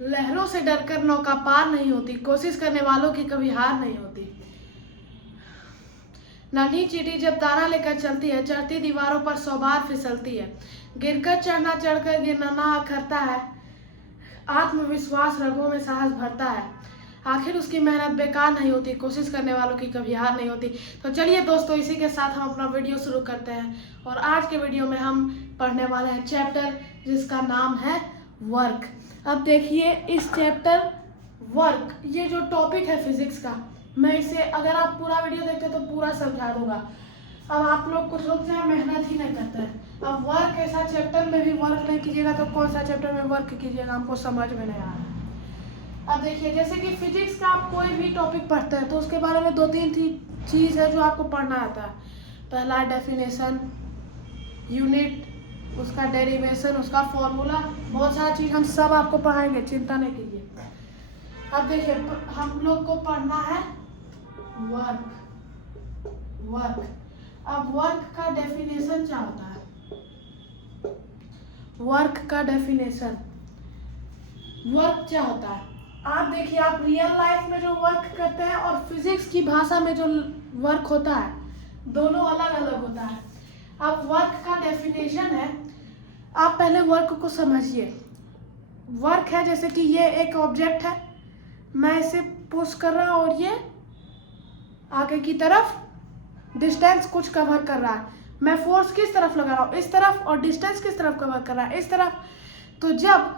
लहरों से डरकर नौका पार नहीं होती, कोशिश करने वालों की कभी हार नहीं होती। नन्ही चींटी जब दाना लेकर चलती है, चढ़ती दीवारों पर 100 बार फिसलती है। गिरकर चढ़ना, चढ़कर गिरना अखरता है, आत्मविश्वास रगों में साहस भरता है। आखिर उसकी मेहनत बेकार नहीं होती, कोशिश करने वालों की कभी हार नहीं होती। तो चलिए दोस्तों, इसी के साथ हम अपना वीडियो शुरू करते हैं। और आज के वीडियो में हम पढ़ने वाले हैं चैप्टर जिसका नाम है वर्क। अब देखिए, इस चैप्टर वर्क, ये जो टॉपिक है फिजिक्स का, मैं इसे अगर आप पूरा वीडियो देखते तो पूरा समझा दूंगा। अब आप लोग कुछ लोग जो है मेहनत ही नहीं करते हैं। अब वर्क ऐसा चैप्टर में भी वर्क नहीं कीजिएगा तो कौन सा चैप्टर में वर्क कीजिएगा, हमको समझ में नहीं आ रहा। अब देखिए, जैसे कि फिजिक्स का आप कोई भी टॉपिक पढ़ते हैं तो उसके बारे में 2-3 चीज़ है जो आपको पढ़ना आता है। पहला डेफिनेशन, यूनिट, उसका डेरिवेशन, उसका फॉर्मूला, बहुत सारा चीज़ हम सब आपको पढ़ाएंगे, चिंता नहीं कीजिए। अब देखिए, हम लोग को पढ़ना है वर्क। अब वर्क का डेफिनेशन क्या होता है? वर्क का डेफिनेशन, वर्क क्या होता है? आप देखिए, आप रियल लाइफ में जो वर्क करते हैं और फिजिक्स की भाषा में जो वर्क होता है, दोनों अलग अलग होता है। अब वर्क का डेफिनेशन है, आप पहले वर्क को समझिए। वर्क है जैसे कि ये एक ऑब्जेक्ट है, मैं इसे पुश कर रहा हूँ और ये आगे की तरफ डिस्टेंस कुछ कवर कर रहा है। मैं फोर्स किस तरफ लगा रहा हूँ? इस तरफ। और डिस्टेंस किस तरफ कवर कर रहा है? इस तरफ। तो जब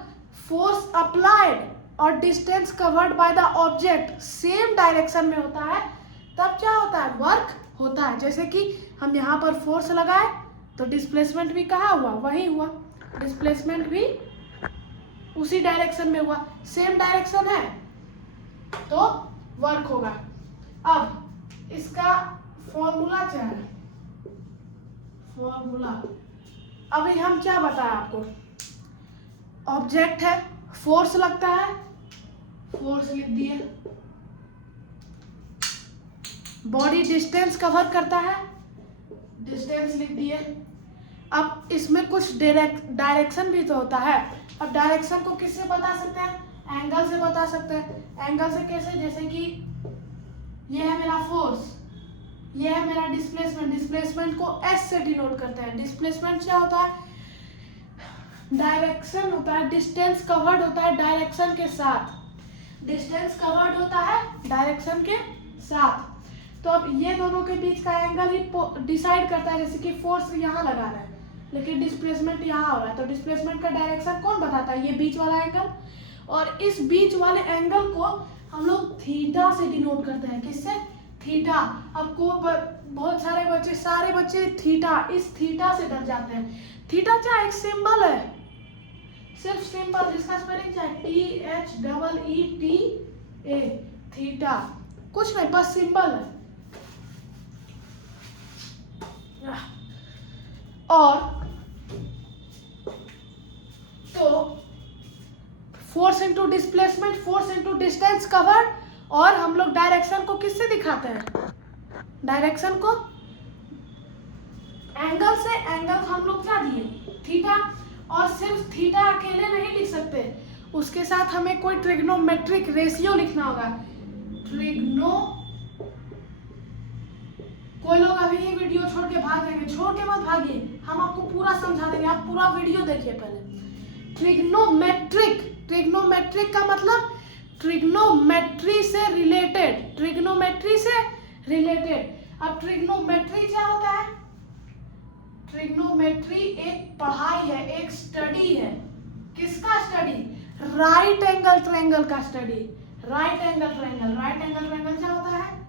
फोर्स अप्लाइड और distance covered by the object same direction में होता है, तब क्या होता है? वर्क होता है। जैसे कि हम यहाँ पर फोर्स लगाए तो डिस्प्लेसमेंट भी कहाँ हुआ? वही हुआ। डिस्प्लेसमेंट भी उसी डायरेक्शन में हुआ, सेम डायरेक्शन है तो वर्क होगा। अब इसका फॉर्मूला क्या है? फॉर्मूला अभी हम क्या बताएं आपको? ऑब्जेक्ट है, फोर्स लगता है, फोर्स लिख दिए। बॉडी डिस्टेंस कवर करता है, डिस्टेंस लिख दिए। अब इसमें कुछ डायरेक्शन भी तो होता है। अब डायरेक्शन को किससे बता सकते हैं? एंगल से बता सकते हैं। एंगल से कैसे? जैसे कि ये है मेरा फोर्स, ये है मेरा डिस्प्लेसमेंट। डिस्प्लेसमेंट को एस से डिनोट करते हैं। डिस्प्लेसमेंट क्या होता है? डायरेक्शन होता है, डिस्टेंस कवर्ड होता है डायरेक्शन के साथ। डिस्टेंस कवर्ड होता है डायरेक्शन के साथ। तो अब ये दोनों के बीच का एंगल ही डिसाइड करता है। जैसे कि फोर्स यहाँ लगा रहा है लेकिन डिस्प्लेसमेंट यहाँ हो रहा है, तो डिस्प्लेसमेंट का डायरेक्शन कौन बताता है? ये बीच वाला एंगल। और इस बीच वाले एंगल को हम लोग थीटा से डिनोट करते हैं। किससे? थीटा। अब को बहुत सारे बच्चे थीटा, इस थीटा से डर जाते हैं। थीटा क्या? एक सिंबल है, सिर्फ सिंबल, जिसका स्पेलिंग क्या है? THEETA। थीटा कुछ नहीं, बस सिंबल है। और तो force into displacement, force into distance covered. और हम लोग डायरेक्शन को किससे दिखाते हैं? डायरेक्शन को एंगल से। एंगल हम लोग क्या दिए? थीटा। और सिर्फ थीटा अकेले नहीं लिख सकते, उसके साथ हमें कोई ट्रिग्नोमेट्रिक रेशियो लिखना होगा। कोई लोग अभी ये वीडियो छोड़ के भाग जाएंगे, छोड़ के मत भागिए, हम आपको पूरा समझा देंगे, आप पूरा वीडियो देखिए पहले। ट्रिग्नोमेट्रिक का मतलब ट्रिग्नोमेट्री से रिलेटेड। ट्रिग्नोमेट्री से रिलेटेड। अब ट्रिग्नोमेट्री क्या होता है? ट्रिग्नोमेट्री एक पढ़ाई है, एक स्टडी है। किसका स्टडी? राइट एंगल ट्रायंगल का study. Right angle triangle. Right angle triangle क्या होता है?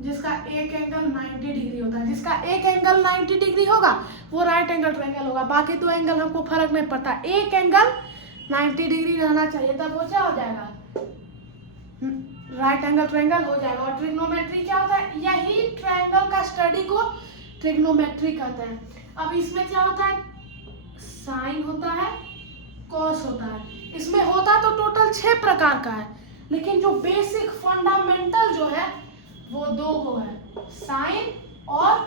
जिसका एक एंगल 90 डिग्री होता है। जिसका एक एंगल 90 डिग्री होगा वो राइट एंगल ट्रायंगल होगा। बाकी तो एंगल हमको फर्क नहीं पड़ता, एक एंगल 90 डिग्री रहना चाहिए, तब वो क्या हो जाएगा? राइट एंगल ट्रायंगल हो जाएगा। और ट्रिग्नोमेट्री क्या होता है? यही ट्रायंगल का स्टडी को ट्रिग्नोमेट्री कहते हैं। अब इसमें क्या होता है? साइन होता है, कॉस होता है। इसमें होता तो टोटल 6 प्रकार का है, लेकिन जो बेसिक फंडामेंटल जो है वो 2 को है, साइन और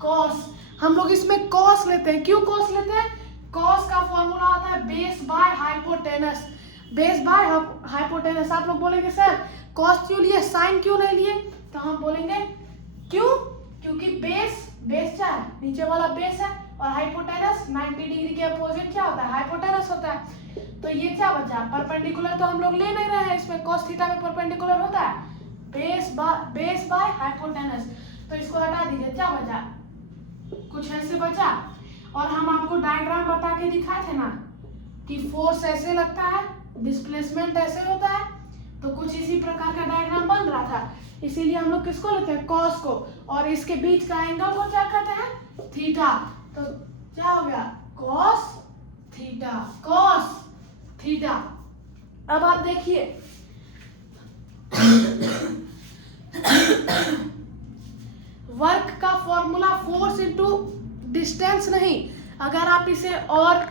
कॉस। हम लोग इसमें कॉस लेते हैं। क्यों कॉस लेते हैं? कॉस का फॉर्मूला होता है base by hypotenuse. Base by hypotenuse. आप लोग बोलेंगे सर कॉस क्यों लिए, साइन क्यों नहीं लिए? तो हम बोलेंगे क्यों, क्योंकि बेस क्या है, नीचे वाला बेस है, और हाइपोटेनस 90 डिग्री के अपोजिट क्या होता है, हाइपोटेनस होता है। तो ये क्या बचा, परपेंडिकुलर तो हम लोग ले नहीं रहे हैं, इसमें कॉस थीटा में परपेंडिकुलर होता है बेस बाय हाइपोटेनस। तो इसको हटा दीजिए, क्या बचा, कुछ ऐसे बचा। और हम आपको डायग्राम बता के दिखाए थे ना कि फोर्स ऐसे लगता है, डिस्प्लेसमेंट ऐसे होता है, तो कुछ इसी प्रकार का डायग्राम बन रहा था। इसीलिए हम लोग किसको लेते हैं, कॉस को, और इसके बीच का एंगल को क्या कहते हैं, थीटा। तो क्या हो गया, कॉस थीटा। अब आप देखिए वर्क का फॉर्मूला फोर्स इनटू डिस्टेंस नहीं, अगर आप इसे और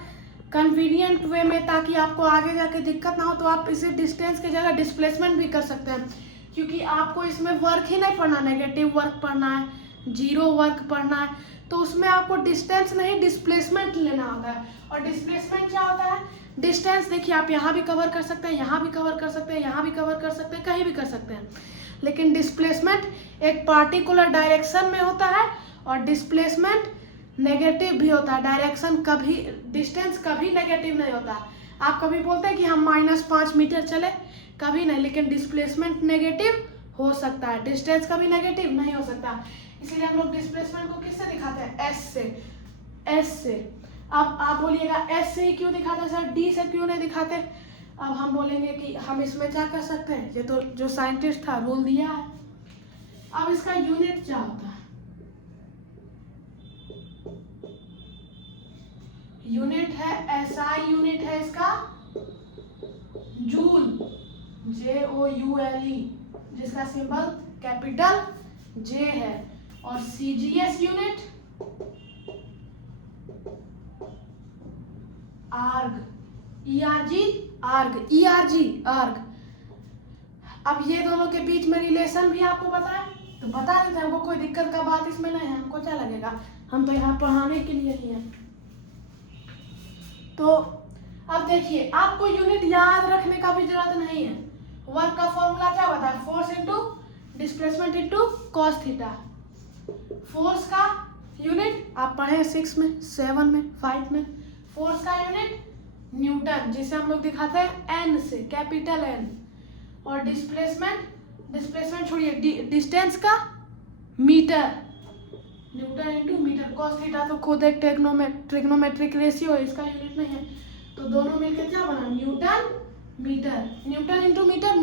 कन्वीनियंट वे में, ताकि आपको आगे जाके दिक्कत ना हो, तो आप इसे डिस्टेंस की जगह डिस्प्लेसमेंट भी कर सकते हैं, क्योंकि आपको इसमें वर्क ही नहीं पढ़ना, नेगेटिव वर्क पढ़ना है, जीरो वर्क पढ़ना है, तो उसमें आपको डिस्टेंस नहीं डिस्प्लेसमेंट लेना होता है। और डिस्प्लेसमेंट क्या होता है, डिस्टेंस देखिए आप यहाँ भी कवर कर सकते हैं, यहाँ भी कवर कर सकते हैं, यहाँ भी कवर कर सकते हैं, कहीं भी कर सकते हैं, लेकिन डिस्प्लेसमेंट एक पार्टिकुलर डायरेक्शन में होता है, और डिस्प्लेसमेंट नेगेटिव भी होता है, डायरेक्शन कभी, डिस्टेंस कभी नेगेटिव नहीं होता। आप कभी बोलते हैं कि हम -5 मीटर चले, कभी नहीं, लेकिन डिस्प्लेसमेंट नेगेटिव हो सकता है, डिस्टेंस कभी नेगेटिव नहीं हो सकता। इसीलिए हम लोग डिस्प्लेसमेंट को किससे दिखाते हैं, एस से। अब आप बोलिएगा एस से ही क्यों दिखाते हैं सर, डी से क्यों नहीं दिखाते? अब हम बोलेंगे कि हम इसमें क्या कर सकते हैं, ये तो जो साइंटिस्ट था रूल दिया है। अब इसका यूनिट क्या होता है, यूनिट है SI, यूनिट है इसका जूल, JOULE, जिसका सिंबल कैपिटल J है। और CGS यूनिट आर्ग, ERG। अब ये दोनों के बीच में रिलेशन भी आपको पता है, तो बता देते हैं, हमको कोई दिक्कत का बात इसमें नहीं है, हमको क्या लगेगा, हम तो यहाँ पढ़ाने के लिए ही हैं। तो अब देखिए आपको यूनिट याद रखने का भी जरूरत नहीं है, वर्क का फॉर्मूला क्या होता है, force into displacement into cos theta. Force का यूनिट आप पढ़े 6 में, 7 में, 5 में। फोर्स का यूनिट न्यूटन, जिसे हम लोग दिखाते हैं N से, कैपिटल N। और डिस्प्लेसमेंट छोड़िए, डिस्टेंस का metre, newton into metre. Cos theta तो खुद एक ट्रिग्नोमेट्रिक रेशियो है, इसका यूनिट नहीं है, तो दोनों मिलकर क्या बना, newton metre. Newton into metre,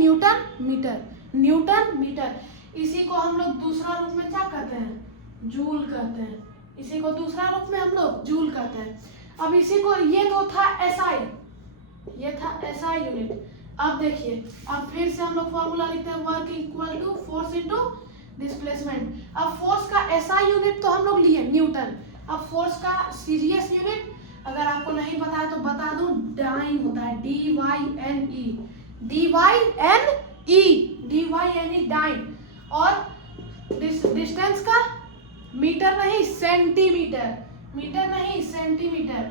newton metre. इसी को हम लोग दूसरा रूप में क्या कहते हैं, जूल कहते हैं। इसी को दूसरा रूप में हम लोग जूल कहते हैं। अब इसी को, ये तो था SI, ये था SI यूनिट। अब देखिए, अब फिर से हम लोग फॉर्मूला लिखते हैं, work equal to force into displacement. अब फोर्स का SI यूनिट तो हम लोग लिए न्यूटन। अब फोर्स का CGS यूनिट अगर आपको नहीं पता है तो बता दूं, डाइन होता है, DYNE, डाइन। और डिस्टेंस का मीटर नहीं सेंटीमीटर, मीटर नहीं सेंटीमीटर।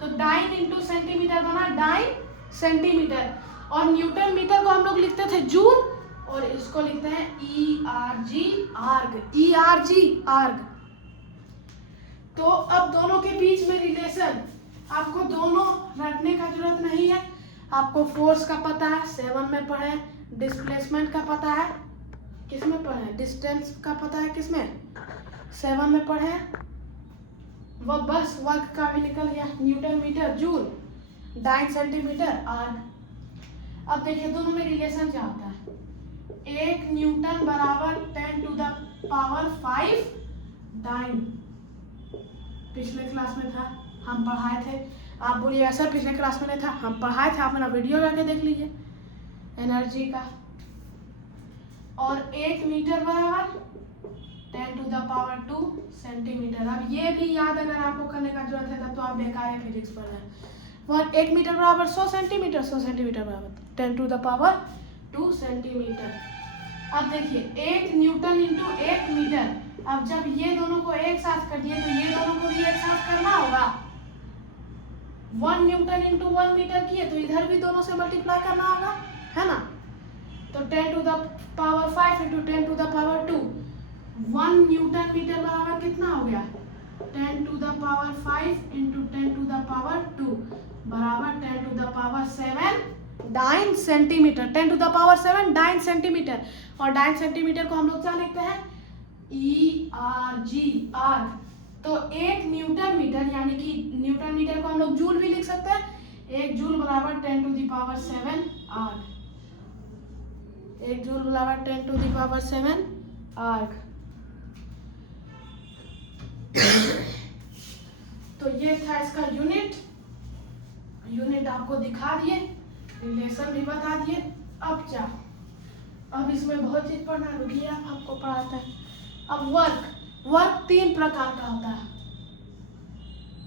तो डाइन इंटू सेंटीमीटर बना डाइन सेंटीमीटर। और न्यूटन मीटर को हम लोग लिखते थे जूल, और इसको लिखते हैं ERG। तो अब दोनों के बीच में रिलेशन आपको दोनों रखने का जरूरत नहीं है। आपको फोर्स का पता है, 7 में पढ़े, डिस्प्लेसमेंट का पता है, किसमें पढ़े, डिस्टेंस का पता है, किसमें, 7 में पढ़े, वो बस वर्क का भी निकल गया, newton metre joule, dyne centimetre erg. अब देखिए दोनों में रिलेशन क्या होता है, 1 न्यूटन बराबर 10⁵ डाइन। पिछले क्लास में था, हम पढ़ाए थे। आप बोलिए सर पिछले क्लास में नहीं था, हम पढ़ाए थे, आप मेरा वीडियो जाके देख लीजिए एनर्जी का। और 1 मीटर बराबर 10⁻² सेंटीमीटर। अब ये भी याद अगर आपको करने का जरूरत है तब तो आप बेकार फिजिक्स पढ़ रहे हैं। 1 मीटर बराबर 100 सेंटीमीटर, 100 सेंटीमीटर बराबर 10⁻² सेंटीमीटर। अब देखिए 1 न्यूटन इंटू 1 मीटर। अब जब ये दोनों को एक साथ कर दिए तो ये दोनों को भी एक साथ करना होगा। 1 न्यूटन इंटू 1 मीटर किए तो इधर भी दोनों से मल्टीप्लाई करना होगा, है ना। तो 10 to the power 5 into 10 to the power 2, 1 newton metre बराबर कितना हो गया, 10 to the power 5 into 10 to the power 2 बराबर 10 to the power 7 9 centimetre. 10 to the power 7 9 centimetre. और 9 सेंटीमीटर को हम लोग क्या लिखते हैं, ERG, आर्ग। तो 1 न्यूटन मीटर, यानी कि न्यूटन मीटर को हम लोग जूल भी लिख सकते हैं। 1 जूल बराबर 10 टू द पावर 7 आर्ग। 1 जूल बराबर 10 टू द पावर 7 आर्ग। तो ये था इसका यूनिट आपको दिखा दिए, रिलेशन भी बता दिए। अब क्या, अब इसमें बहुत चीज पढ़ना है, रुकिए आपको पढ़ाते हैं। अब वर्क 3 प्रकार का होता है।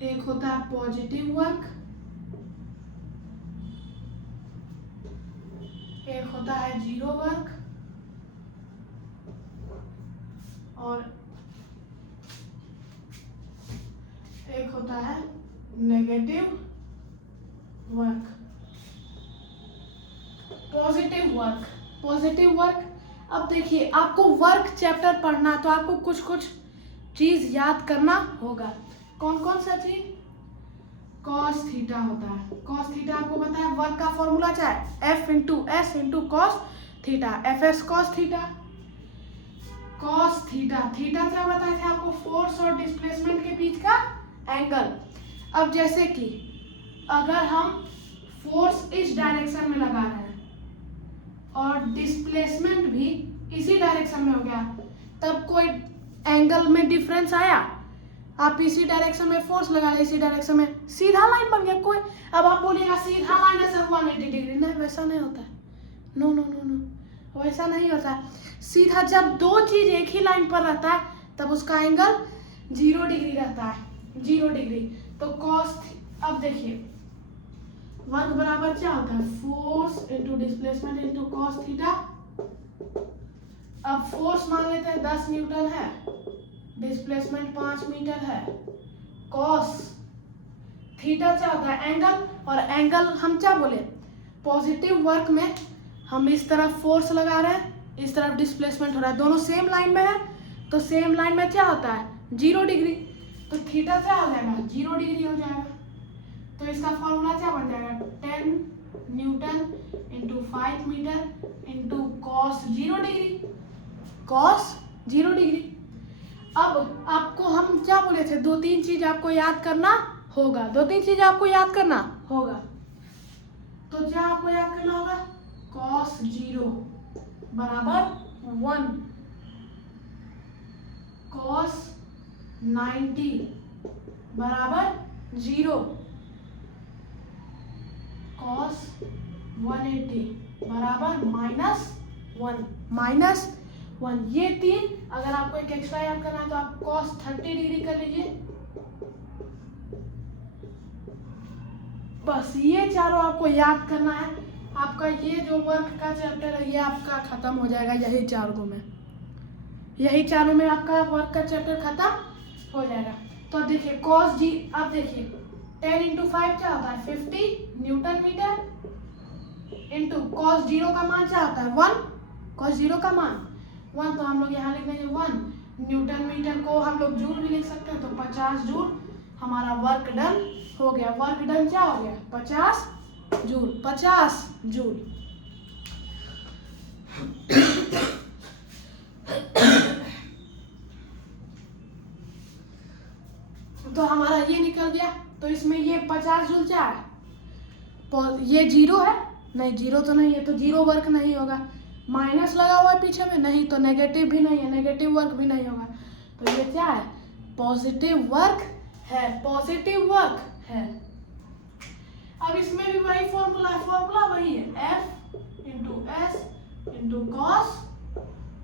एक होता है पॉजिटिव वर्क, एक होता है जीरो वर्क, और एक होता है नेगेटिव वर्क। पॉजिटिव वर्क, अब देखिए आपको वर्क चैप्टर पढ़ना है तो आपको कुछ कुछ चीज याद करना होगा। कौन कौन सा चीज, कॉस थीटा होता है। कॉस थीटा आपको पता है, वर्क का फॉर्मूला क्या है, F into S into cos theta, FS cos theta. Cos theta क्या बताया था आपको, फोर्स और डिस्प्लेसमेंट के बीच का एंगल। अब जैसे कि अगर हम फोर्स इस डायरेक्शन में लगा रहे हैं और डिस्प्लेसमेंट भी इसी डायरेक्शन में हो गया, तब कोई एंगल में डिफरेंस आया। आप इसी डायरेक्शन में फोर्स लगा रहे, इसी डायरेक्शन में सीधा लाइन बन गया कोई। अब आप बोलिएगा सीधा लाइन है सर 180 डिग्री, नहीं वैसा नहीं होता है। नो नो नो नो, वैसा नहीं होता है। सीधा जब दो चीज एक ही लाइन पर रहता है तब उसका एंगल 0 डिग्री रहता है, 0 डिग्री। तो कॉस, अब देखिए वर्क बराबर क्या होता है, force into displacement into cos theta. अब फोर्स मान लेते हैं 10 न्यूटन है, डिस्प्लेसमेंट 5 मीटर है। कॉस थीटा क्या होता है, एंगल। और एंगल हम क्या बोले, पॉजिटिव वर्क में हम इस तरफ फोर्स लगा रहे हैं, इस तरफ डिस्प्लेसमेंट हो रहा है, दोनों सेम लाइन में है, तो सेम लाइन में क्या होता है 0 डिग्री। तो थीटा क्या हो जाएगा, 0 डिग्री हो जाएगा। तो इसका फॉर्मूला क्या बन जाएगा, 10 newton into 5 metre into cos 0 degree, cos 0 degree. अब आपको हम क्या बोले थे, 2-3 चीज आपको याद करना होगा, 2-3 चीज आपको याद करना होगा। तो क्या आपको याद करना होगा, कॉस 0 बराबर 1, कॉस 90 बराबर 0, कॉस 180 बराबर -1। ये 3, अगर आपको एक एक्स्ट्रा याद करना है तो आप कॉस 30 डिग्री कर लीजिए। बस ये चारों आपको याद करना है। आपका ये जो वर्क का चैप्टर है ये आपका खत्म हो जाएगा, यही चारों में आपका वर्क का चैप्टर खत्म हो जाएगा। तो अब देखिए कॉस जी, अब देखिए 10 इंटू 5 क्या होता है 50 न्यूटन मीटर इंटू कॉस 0 का मान क्या होता है 1, कॉस 0 का मान 1, तो हम लोग यहाँ लिख देंगे 1 न्यूटन मीटर को हम लोग जूल भी लिख सकते हैं। तो 50 जूल हमारा वर्क डन हो गया। वर्क डन क्या हो गया 50 जूल। तो हमारा ये निकल गया। तो इसमें ये 50 जूल क्या है, ये 0 है, नहीं 0 तो नहीं है, तो 0 वर्क नहीं होगा। माइनस लगा हुआ है पीछे में, नहीं तो नेगेटिव भी नहीं है, नेगेटिव वर्क भी नहीं होगा। तो ये क्या है, पॉजिटिव वर्क है। अब इसमें भी वही फॉर्मूला वही है, F into S into cos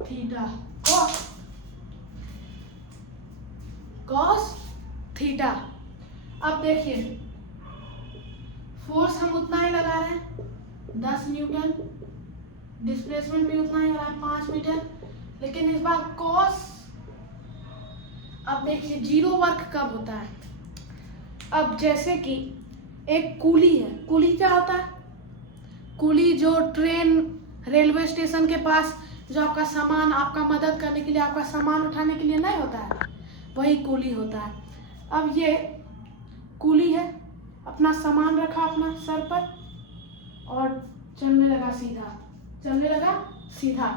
theta, cos theta. अब देखिए फोर्स हम उतना ही लगा रहे हैं 10 न्यूटन, डिस्प्लेसमेंट भी उतना ही हो रहा है 5 मीटर, लेकिन इस बार कॉस, अब देखिए 0 वर्क कब होता है, अब जैसे कि एक कूली है। कूली क्या होता है? कूली जो ट्रेन रेलवे स्टेशन के पास जो आपका सामान, आपका मदद करने के लिए, आपका सामान उठाने के लिए नहीं होता है, वही कूली होता है। अब ये कूली है, अपना सामान रखा अपना सर पर और चलने लगा सीधा।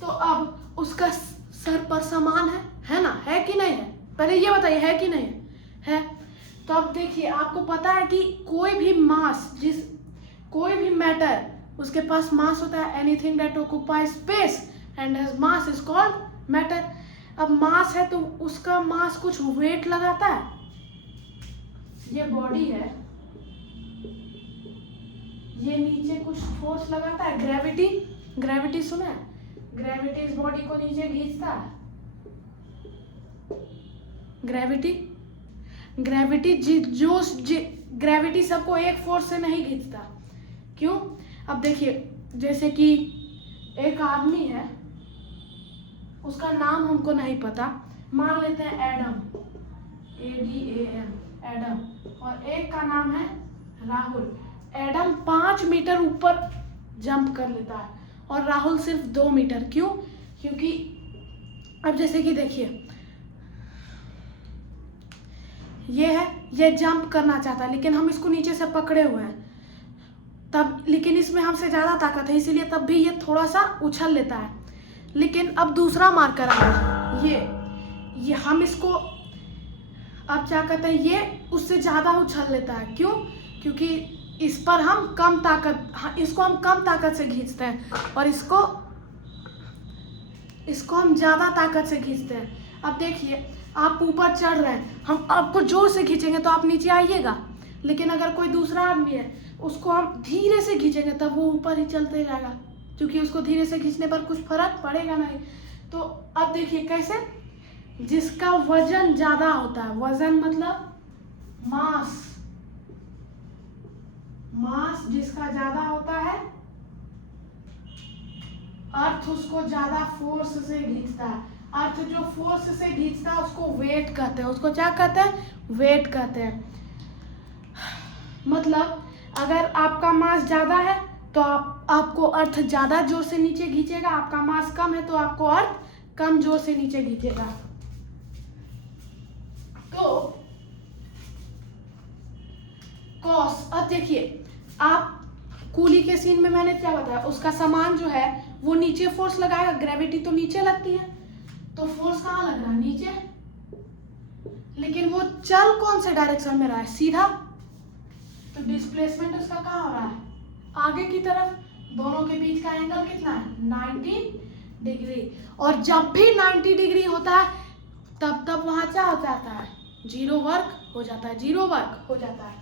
तो अब उसका सर पर सामान है ना, है कि नहीं है? पहले ये बताइए, है कि नहीं है? तो अब देखिए, आपको पता है कि कोई भी मैटर, उसके पास मास होता है। Anything that occupy space and has mass is called matter. अब मास है तो उसका मास कुछ वेट लगाता है। ये बॉडी है, ये नीचे कुछ फोर्स लगाता है, ग्रेविटी सुना है? ग्रेविटी इस बॉडी को नीचे खींचता है। ग्रेविटी सबको एक फोर्स से नहीं खींचता। क्यों? अब देखिए, जैसे कि एक आदमी है, उसका नाम हमको नहीं पता, मान लेते हैं एडम, ADAM, एडम, और एक का नाम है राहुल। एडम 5 मीटर ऊपर जंप कर लेता है और राहुल सिर्फ 2 मीटर। क्यों? क्योंकि अब जैसे कि देखिए, ये जंप करना चाहता है, लेकिन हम इसको नीचे से पकड़े हुए हैं तब, लेकिन इसमें हमसे ज़्यादा ताकत है, इसीलिए तब भी ये थोड़ा सा उछल लेता है। लेकिन अब दूसरा मार्कर आया, ये हम इसको अब क्या कहते हैं, ये उससे ज़्यादा उछल लेता है। क्यों? क्योंकि इस पर हम कम ताकत, इसको हम कम ताकत से खींचते हैं और इसको हम ज़्यादा ताकत से खींचते हैं। अब देखिए, आप ऊपर चढ़ रहे हैं, हम आपको जोर से खींचेंगे तो आप नीचे आइएगा, लेकिन अगर कोई दूसरा आदमी है, उसको हम धीरे से खींचेंगे तब वो ऊपर ही चलते जाएगा, क्योंकि उसको धीरे से खींचने पर कुछ फर्क पड़ेगा नहीं। तो अब देखिए कैसे, जिसका वजन ज़्यादा होता है, वजन मतलब मास जिसका ज़्यादा होता है, अर्थ उसको ज़्यादा फोर्स से खींचता है। अर्थ जो फोर्स से खींचता है उसको वेट कहते हैं। उसको क्या कहते हैं? वेट कहते हैं। मतलब अगर आपका मास ज़्यादा है तो आपको अर्थ ज़्यादा जोर से नीचे खींचेगा, आपका मास कम है तो आपको अर्थ कम जोर से नीचे खींचेगा। तो कॉस, अब देखिए, आप कूली के सीन में मैंने क्या बताया, उसका सामान जो है वो नीचे फोर्स लगाएगा, ग्रेविटी तो नीचे लगती है, तो फोर्स कहाँ लग रहा है? नीचे। लेकिन वो चल कौन से डायरेक्शन में रहा है? सीधा। तो डिस्प्लेसमेंट उसका कहाँ हो रहा है? आगे की तरफ। दोनों के बीच का एंगल कितना है? 90 डिग्री। और जब भी 90 डिग्री होता है तब वहां क्या हो जाता है? जीरो वर्क हो जाता है।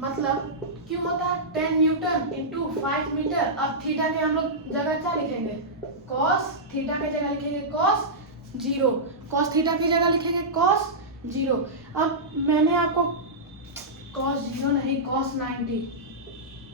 मतलब क्यों होता है? 10 न्यूटन इंटू 5 मीटर। अब थीटा के हम लोग जगह क्या लिखेंगे? कॉस थीटा के जगह लिखेंगे कॉस 0, कॉस थीटा की जगह लिखेंगे कॉस 0। अब मैंने आपको कॉस 0 नहीं, कॉस 90,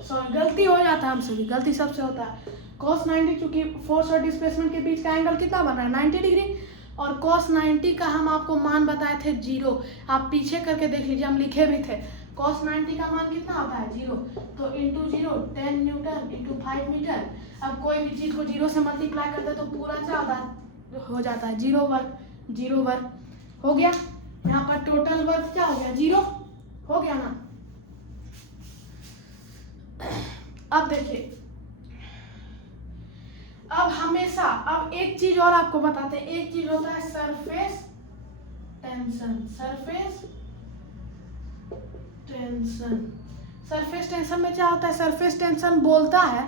सॉरी गलती हो जाता है हमसे भी, गलती सबसे होता है। कॉस 90, क्योंकि फोर्स और डिस्प्लेसमेंट के बीच का एंगल कितना बन रहा है? 90 डिग्री। और कॉस 90 का हम आपको मान बताए थे 0। आप पीछे करके देख लीजिए, हम लिखे भी थे। कॉस 90 का मान कितना होता है? 0। तो इंटू 0, 10 न्यूटन इंटू 5 मीटर। अब कोई भी चीज़ को 0 से मल्टीप्लाई करते तो पूरा क्या होता है? हो जाता है 0 वर्ग हो गया। यहाँ पर टोटल वर्क क्या हो गया? 0 हो गया ना। अब देखिए, अब हमेशा, अब एक चीज और आपको बताते हैं। एक चीज होता है सरफेस टेंशन। सरफेस टेंशन में क्या होता है? सरफेस टेंशन बोलता है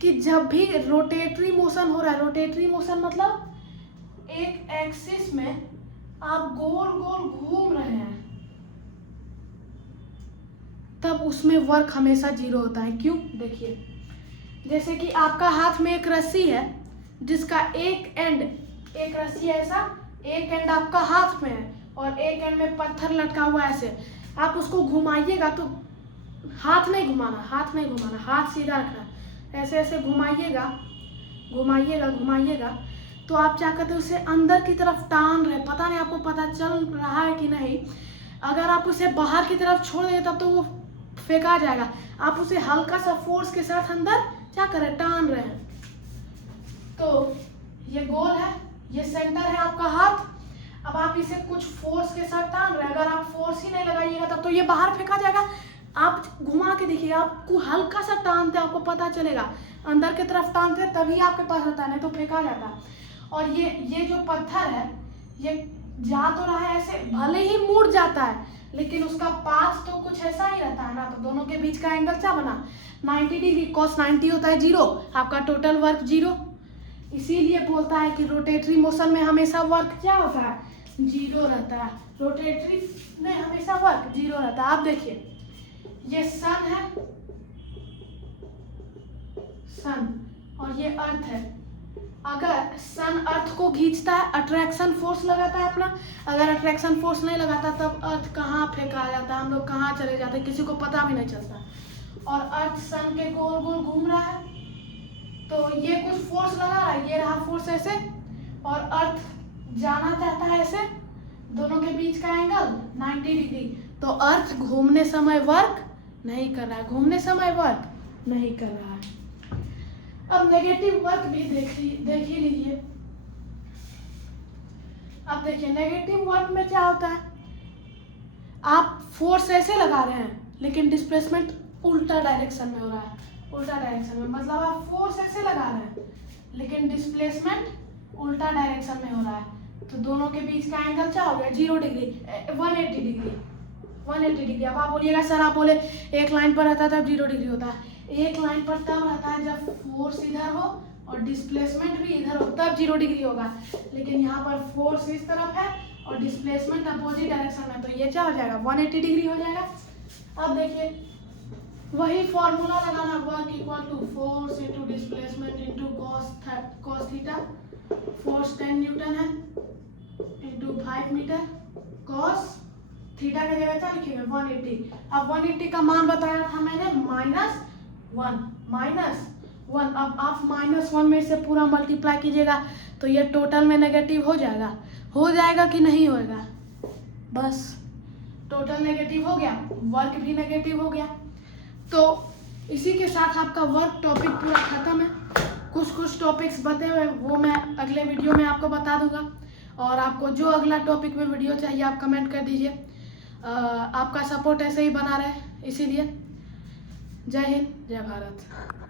कि जब भी रोटेटरी मोशन हो रहा है, रोटेटरी मोशन मतलब एक एक्सिस में आप गोल गोल घूम रहे हैं, तब उसमें वर्क हमेशा 0 होता है। क्यों? देखिए, जैसे कि आपका हाथ में एक रस्सी है जिसका एक एंड, एक रस्सी ऐसा, एक एंड आपका हाथ में है और एक एंड में पत्थर लटका हुआ है ऐसे। आप उसको घुमाइएगा तो हाथ नहीं घुमाना, हाथ सीधा रखना, ऐसे ऐसे घुमाइएगा तो आप क्या करते हैं? उसे अंदर की तरफ टान रहे। पता नहीं आपको पता चल रहा है कि नहीं। अगर आप उसे बाहर की तरफ छोड़ दें तब तो वो फेंका जाएगा। आप उसे हल्का सा फोर्स के साथ अंदर क्या कर रहे हैं, टान रहे हैं। तो ये गोल है, ये सेंटर है आपका हाथ। अब आप इसे कुछ फोर्स के साथ टान रहे हैं। अगर आप फोर्स ही नहीं लगाइएगा तब तो ये बाहर फेंका जाएगा। आप घुमा के देखिए, आपको हल्का सा टानते आपको पता चलेगा, अंदर की तरफ टानते तभी आपके पास होता है, नहीं तो फेंका जाता है। और ये जो पत्थर है ये जा तो रहा है ऐसे, भले ही मुड़ जाता है लेकिन उसका पाथ तो कुछ ऐसा ही रहता है ना। तो दोनों के बीच का एंगल क्या बना, 90 डिग्री। cos 90 होता है 0, आपका टोटल वर्क 0। इसीलिए बोलता है कि रोटेटरी मोशन में हमेशा वर्क क्या होता है, 0 रहता है। रोटेटरी में हमेशा वर्क 0 रहता है। आप देखिए ये सन है, सन, और ये अर्थ है। अगर सन अर्थ को खींचता है, अट्रैक्शन फोर्स लगाता है अपना। अगर अट्रैक्शन फोर्स नहीं लगाता तब अर्थ कहाँ फेंका जाता है, हम लोग कहाँ चले जाते, किसी को पता भी नहीं चलता। और अर्थ सन के गोल गोल घूम रहा है, तो ये कुछ फोर्स लगा रहा है, ये रहा फोर्स ऐसे, और अर्थ जाना चाहता है ऐसे, दोनों के बीच का एंगल 90 डिग्री। तो अर्थ घूमने समय वर्क नहीं कर रहा है, घूमने समय वर्क नहीं कर रहा है। अब नेगेटिव वर्क भी देख ही लीजिए। अब देखिए नेगेटिव वर्क में क्या होता है, आप फोर्स ऐसे लगा रहे हैं लेकिन डिस्प्लेसमेंट उल्टा डायरेक्शन में हो रहा है। उल्टा डायरेक्शन में मतलब आप फोर्स ऐसे लगा रहे हैं लेकिन डिस्प्लेसमेंट उल्टा डायरेक्शन में हो रहा है। तो दोनों के बीच का एंगल क्या हो गया, 0 डिग्री, 180 डिग्री, 180 डिग्री। अब आप बोलिएगा सर, आप बोले एक लाइन पर रहता है तब 0 डिग्री होता है। एक लाइन पर तब रहता है जब फोर्स इधर हो और डिस्प्लेसमेंट भी इधर हो, तब 0 डिग्री होगा। लेकिन यहाँ पर फोर्स इस तरफ है और डिस्प्लेसमेंट अपोजिट डायरेक्शन में, तो ये क्या हो जाएगा, 180 डिग्री हो जाएगा। अब देखिए वही फॉर्मूला लगाना, work equal to force into displacement into cos theta. Force 10 newton है इंटू 5 मीटर, कॉस थीटा की जगह क्या लिखेंगे, 180। अब 180 का मान बताया था मैंने -1। अब आप -1 में से पूरा मल्टीप्लाई कीजिएगा तो ये टोटल में नेगेटिव हो जाएगा कि नहीं होएगा, बस टोटल नेगेटिव हो गया, वर्क भी नेगेटिव हो गया। तो इसी के साथ आपका वर्क टॉपिक पूरा खत्म है। कुछ टॉपिक्स बचे हुए वो मैं अगले वीडियो में आपको बता दूंगा। और आपको जो अगला टॉपिक में वीडियो चाहिए आप कमेंट कर दीजिए। आपका सपोर्ट ऐसे ही बना रहे, इसीलिए जय हिंद जय भारत।